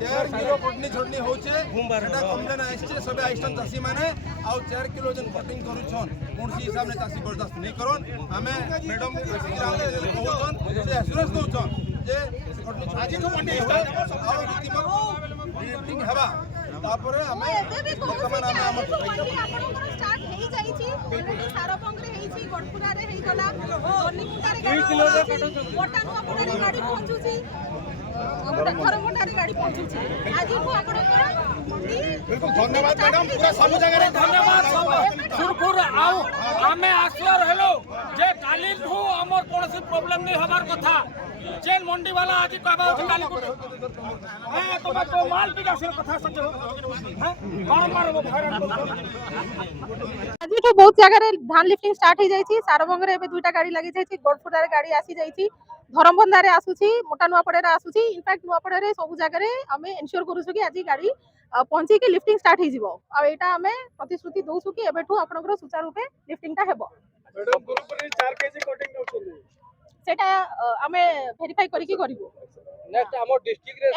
चार किलो कटनी छोड़नी होचे सेटा कम्प्लेन आइछे सबे आइछन चासी माने आ 4 किलो जन कटिंग करूछन कोनसी हिसाब ने चासी बर्दाश्त नहीं करन हमें मैडम कहउछन से एश्योरेंस दउछन जे कटनी आज को मंडी स्टार्ट आ रीतिमत मीटिंग हेबा तापरे हमें लोकमान हमें हम मंडी आपनकर स्टार्ट हेई जाईची ऑलरेडी सारपंग रे हेईची गडपुरा रे हेई गला बर्नीपुटा रे गाड़ी मोटानु आपनरे गाड़ी पहुंचुची खरमोटारे गाड़ी पहुंचुची आज को आपनकर मंडी बिल्कुल धन्यवाद मैडम पूरा सब जगह रे धन्यवाद सब सुरपुर आउ आमे आश्वर हेलो जे काली ठू हमर कोनसी प्रॉब्लम नहीं हमार कथा जेन मंडी वाला आज कहबा काली को हां तो तो माल की गासेर कथा सच हां बारंबार वो हैरान आज तो बहुत जगह रे धान लिफ्टिंग स्टार्ट हो जाईची सारबंग रे दुईटा गाड़ी लागि जाईची गडपुरा रे गाड़ी आसी जाईची धरमबंधा रे आसुची मोटा नुआपड़े रे आसुची इनफैक्ट नुआपड़े रे सब जगह रे हमें एंश्योर करूछु कि आज गाड़ी पहुंची के लिफ्टिंग स्टार्ट हो जिवो आ एटा हमें प्रतिश्रुति दउछु कि एबेठू आपनकर सुचारू रूपे लिफ्टिंग ता हेबो मैडम गुरुपुरी 4 केजी कटिंग होछली सेटा हमें वेरीफाई करिकि करिवो नेक्स्ट हमर डिस्ट्रिक्ट रे